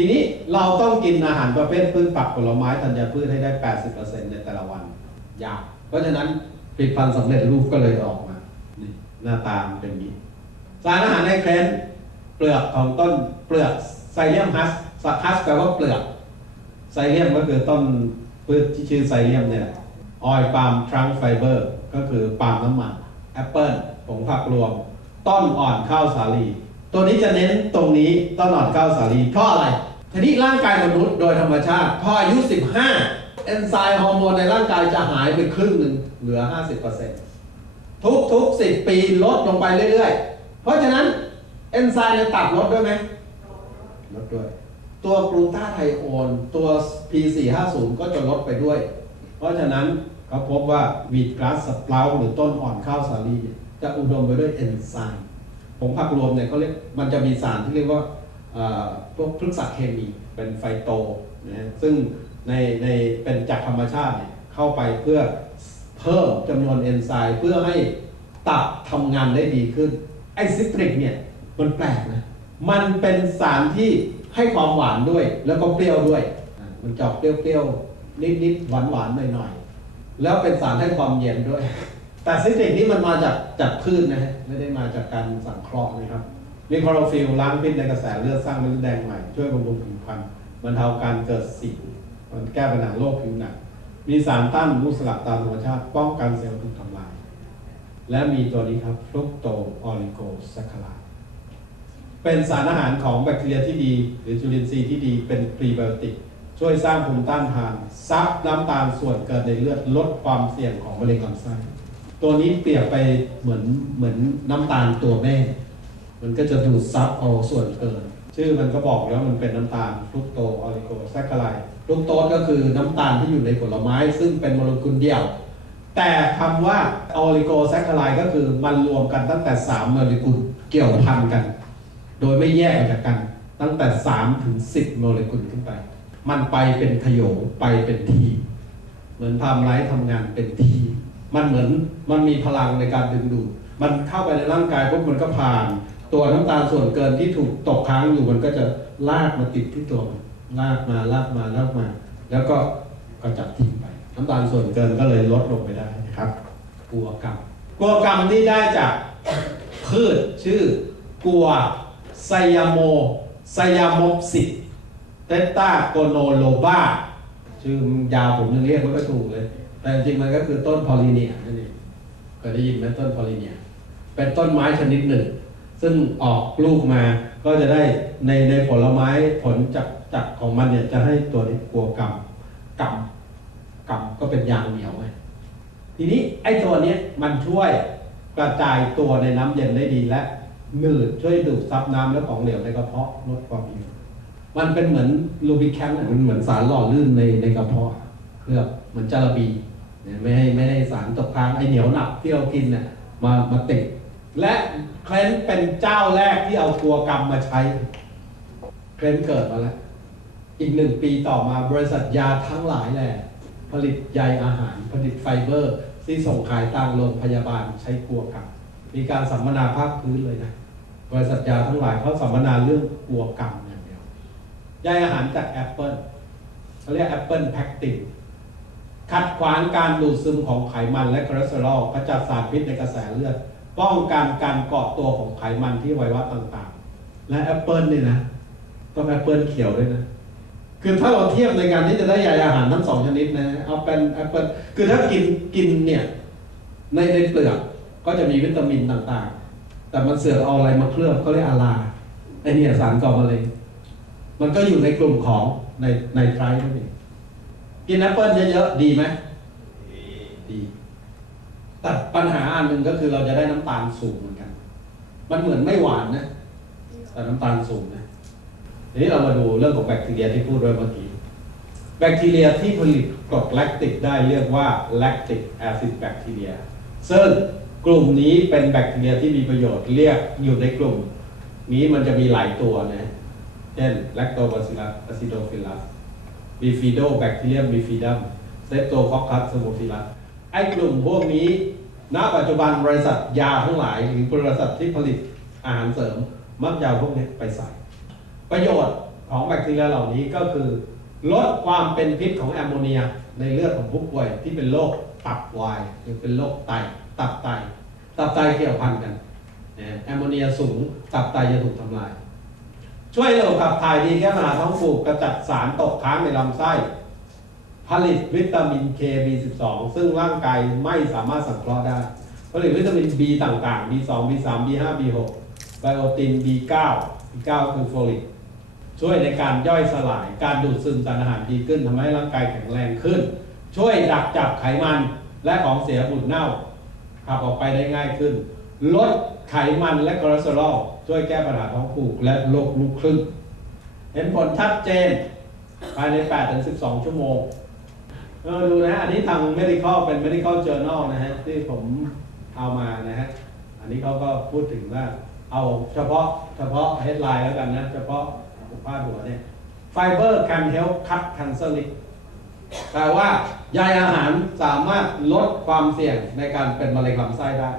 ทีนี้เราต้องกินอาหารประเภทพืชผักผลไม้ธัญพืชให้ได้ 80%ในแต่ละวัน ยาก เพราะฉะนั้นผลิตภัณฑ์สำเร็จรูปก็เลยออกมา นี่หน้าตามันเป็นนี้ สารอาหารในเครนเปลือกของต้นเปลือกไซเลียมฮัสฮัสแปลว่าเปลือกไซเลียมก็คือต้นพืชที่ชื่อไซเลียมเนี่ยออยปาล์มทรังไฟเบอร์ก็คือปาล์มน้ำมันแอปเปิลผงผักรวม ต้นอ่อนข้าวสาลี ตัวนี้จะเน้นตรงนี้ต้นอ่อนข้าวสาลีเพราะอะไร ทีนี้ร่างกายมนุษย์โดยธรรมชาติพออายุ 15 เอนไซม์ฮอร์โมนในร่างกายจะหายไปครึ่งหนึ่งเหลือ 50%ทุกทุกสิบปีลดลงไปเรื่อยๆ เพราะฉะนั้นเอนไซม์ในตับลดด้วยไหมลดด้วย ตัวกลูตาไทโอนตัว P450 ก็จะลดไปด้วย เพราะฉะนั้นเขาพบว่าวีดกราสสเปราหรือต้นอ่อนข้าวสาลีจะอุดมไปด้วยเอนไซม์ผงผักรวมเนี่ยเขาเรียกมันจะมีสารที่เรียกว่า พวกพฤกษเคมีเป็นไฟโตนะฮะซึ่งในในเป็นจากธรรมชาติเข้าไปเพื่อเพิ่มจำนวนเอนไซม์เพื่อให้ตับทำงานได้ดีขึ้น ไอซิตริกเนี่ยมันแปลกนะ มันเป็นสารที่ให้ความหวานด้วย แล้วก็เปรี้ยวด้วย มันจออกเปรี้ยวๆ นิดๆ หวานๆ หน่อยๆ แล้วเป็นสารให้ความเย็นด้วย แต่ซิตริกนี่มันมาจากจากพืชนะฮะไม่ได้มาจากการสังเคราะห์นะครับ มีคลอโรฟิลล้างพิษในกระแสเลือดสร้างเม็ดเลือดแดงใหม่ ช่วยบำรุงผิวพรรณบรรเทาการเกิดสิวมันแก้ปัญหาโรคผิวหนังมีสารต้านอนุมูลอิสระตามธรรมชาติ ป้องกันเซลล์ถูกทำลาย และมีตัวนี้ครับฟรุกโตออริโกแซคคาร์เป็นสารอาหารของแบคทีเรียที่ดี หรือจุลินทรีย์ที่ดีเป็นพรีไบโอติก ช่วยสร้างภูมิต้านทานซับน้ำตาลส่วนเกินในเลือดลดความเสี่ยงของมะเร็งลำไส้ตัวนี้เปรียบไปเหมือนเหมือนน้ำตาลตัวแม่ มันก็จะดูดซับเอาส่วนเกิน ชื่อมันก็บอกแล้วมันเป็นน้ำตาลฟรุกโตออริโกแซคคาไลด์ฟรุกโตก็คือน้ำตาลที่อยู่ในผลไม้ ซึ่งเป็นโมเลกุลเดียว แต่คำว่าออริโกแซคคาไลก็คือมันรวมกันตั้งแต่ 3 โมเลกุลเกี่ยวพันกัน โดยไม่แยกออกจากกัน ตั้งแต่ 3 ถึง 10 โมเลกุลขึ้นไป มันไปเป็นขโยงไปเป็นที เหมือนทำไลท์ทำงานเป็นที มันเหมือนมันมีพลังในการดึงดูดมันเข้าไปในร่างกายปุ๊บมันก็ผ่าน ตัวน้ำตาลส่วนเกินที่ถูกตกค้างอยู่มันก็จะลากมาติดที่ตัวมันลากมาลากมาลากมา แล้วก็ก็จับทิ้งไป น้ำตาลส่วนเกินก็เลยลดลงไปได้นะครับกัวกรรมกัวกรรมนี่ได้จากพืชชื่อกัวไซยาโมไซยามกสิเตตาโกโนโลบาชื่อยาวผมยังเรียกไม่ค่อยถูกเลย แต่จริงมันก็คือต้นพอลิเนียนั่นเองเคยได้ยินไหมต้นพอลิเนีย เป็นต้นไม้ชนิดหนึ่ง ซึ่งออกลูกมาก็จะได้ในในผลไม้ผลจากจากของมันเนี่ยจะให้ตัวนี้กลัวกรรมกรรมกรรมก็เป็นยางเหนียวไงทีนี้ไอ้ตัวนี้มันช่วยกระจายตัวในน้ำเย็นได้ดีและหนืดช่วยดูดซับน้ำและของเหลวในกระเพาะลดความหิวมันเป็นเหมือนลูบิแคนมันเหมือนสารหล่อลื่นในในกระเพาะเคลือบเหมือนจาระบีเนี่ยไม่ให้ไม่ให้สารตกค้างไอ้เหนียวหนักที่เรากินเนี่ยมามาติด และเคลนเป็นเจ้าแรกที่เอาตัวกรรมมาใช้ เคลนเกิดมาแล้ว อีกหนึ่งปีต่อมาบริษัทยาทั้งหลายแหละผลิตใยอาหาร ผลิตไฟเบอร์ ที่ส่งขายตามโรงพยาบาลใช้กลัวกรรมมีการสัมมนาภาคพื้นเลยนะบริษัทยาทั้งหลายเขาสัมมนาเรื่องกลัวกรรมอย่างเดียวใยอาหารจากแอปเปิลเขาเรียกแอปเปิลแพคตินขัดขวางการดูดซึมของไขมันและคอเลสเตอรอลขจัดสารพิษในกระแสเลือด ป้องกันการเกาะตัวของไขมันที่ไวรัสต่างๆ และแอปเปิลนี่นะต้องแอปเปิลเขียวด้วยนะคือถ้าเราเทียบในการที่จะได้ใยอาหารทั้งสองชนิดนะเอาเป็นแอปเปิลคือถ้ากินกินเนี่ยในในเปลือกก็จะมีวิตามินต่างๆ แต่มันเสือกเอาอะไรมาเคลือบเขาเรียกอาลาไอเนี่ยสารก่อมะเร็งมันก็อยู่ในกลุ่มของในในไตรนั่นเองกินแอปเปิลเยอะๆดีไหมดี แต่ปัญหาอันหนึ่งก็คือเราจะได้น้ำตาลสูงเหมือนกัน มันเหมือนไม่หวานนะ แต่น้ำตาลสูงนะ ทีนี้เรามาดูเรื่องของแบคทีเรียที่พูดไว้เมื่อกี้ แบคทีเรียที่ผลิตกรดแลคติกได้เรียกว่าแลคติกแอซิดแบคทีเรีย ซึ่งกลุ่มนี้เป็นแบคทีเรียที่มีประโยชน์เรียกอยู่ในกลุ่ม นี้มันจะมีหลายตัวนะ เช่นแลคโตบาซิลัสอะซิโดฟิลัสบีฟิโดแบคทีเรียมบีฟิดัมเซปโตคอคคัสสโมฟิลัสไอ้กลุ่มพวกนี้ ณปัจจุบันบริษัทยาทั้งหลายหรือบริษัทที่ผลิตอาหารเสริมมักยาพวกนี้ไปใส่ ประโยชน์ของแบคทีเรียเหล่านี้ก็คือลดความเป็นพิษของแอมโมเนียในเลือดของผู้ป่วยที่เป็นโรคตับวายหรือเป็นโรคไตตับไต ตับไตเกี่ยวพันกันแอมโมเนียสูงตับไตจะถูกทำลาย ช่วยเระบบขับถ่ายดีแก้ปัญหาท้องผูกกระจัดสารตกค้างในลำไส้ ผลิตวิตามิน K B12 ซึ่งร่างกายไม่สามารถสังเคราะห์ได้ ผลิตวิตามิน B ต่างๆ B2 B3 B5 B6 ไบโอติน B9 B9 คือโฟลิกช่วยในการย่อยสลายการดูดซึมสารอาหารดีขึ้นทำให้ร่างกายแข็งแรงขึ้น ช่วยดักจับไขมันและของเสียบุดเน่าขับออกไปได้ง่ายขึ้น ลดไขมันและคอเลสเตอรอลช่วยแก้ปัญหาท้องผูกและโรคลูกครึ่งเห็นผลชัดเจนภายใน 8-12 ชั่วโมง เออดูนะฮะอันนี้ทาง medical เป็น medical journal นะฮะ ที่ผมเอามานะฮะ อันนี้เขาก็พูดถึงว่า เอาเฉพาะเฉพาะ headline แล้วกันนะ เฉพาะพาดหัวเนี่ย fiber can help cut cancer risk แปลว่าใยอาหารสามารถลดความเสี่ยงในการเป็นมะเร็งลำไส้ได้